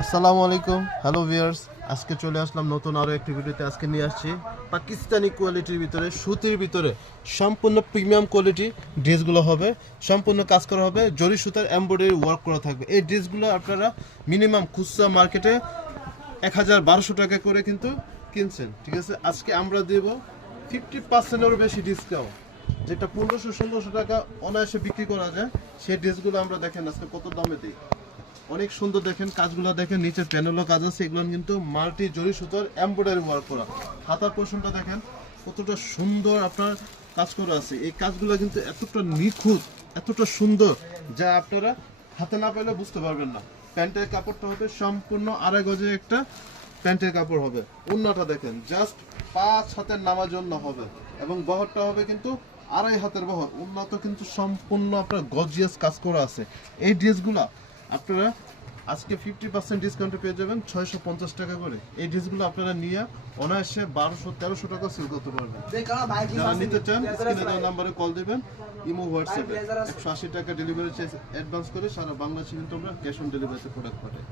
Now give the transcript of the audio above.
আসসালামু আলাইকুম। Hello viewers আজকে চলে আসলাম নতুন আরও একটি ভিডিওতে। আজকে নিয়ে আসছি পাকিস্তানি কোয়ালিটির ভিতরে, সুতির ভিতরে সম্পূর্ণ প্রিমিয়াম কোয়ালিটি ড্রেসগুলো হবে, সম্পূর্ণ কাজ করা হবে, জরি সুতার এমব্রয়ডারি ওয়ার্ক করা থাকবে। এই ড্রেসগুলো আপনারা মিনিমাম খুচরা মার্কেটে এক হাজার বারোশো টাকা করে কিন্তু কিনছেন, ঠিক আছে? আজকে আমরা দেব ফিফটি পার্সেন্টেরও বেশি ডিসকাউন্ট যেটা পনেরোশো ষোলোশো টাকা অনায়াসে বিক্রি করা যায়। সেই ড্রেসগুলো আমরা দেখেন আজকে কত দামে দিই। অনেক সুন্দর দেখেন, কাজগুলো দেখেন নিচের প্যানেলও কাজ আছে, এগুলো কিন্তু মাল্টি জরি সুতোর এমব্রয়ডারি ওয়ার্ক করা। হাতার পোর্শনটা দেখেন, কতটা সুন্দর আপনার কাজ করা আছে। এই কাজগুলো কিন্তু এতটা নিখুঁত, এতটা সুন্দর, যা আপনারা হাতে না পেলে বুঝতে পারবেন না। প্যান্টের কাপড়টা হবে সম্পূর্ণ আড়াই গজে একটা প্যান্টের কাপড় হবে। অন্যটা দেখেন জাস্ট পাঁচ হাতের নামার জন্য হবে। এবং বহরটা হবে কিন্তু আড়াই হাতের বহর। উন্নত কিন্তু সম্পূর্ণ আপনার গজিয়াস কাজ করা আছে। এই ড্রেসগুলা আপনারা আজকে ফিফটি পার্সেন্ট ডিসকাউন্টে পেয়ে যাবেন ছয়শো পঞ্চাশ টাকা করে। এই ড্রেসগুলো আপনারা নিয়ে অনায়াসে বারোশো, তেরোশো টাকা সেল করতে পারবেন। যারা নিতে চান নাম্বারে কল দেবেন, ইমো, হোয়াটসঅ্যাপে। একশো আশি টাকা ডেলিভারি চার্জ অ্যাডভান্স করে সারা বাংলাদেশে কিন্তু আমরা ক্যাশ অন ডেলিভারিতে প্রোডাক্ট পাঠাই।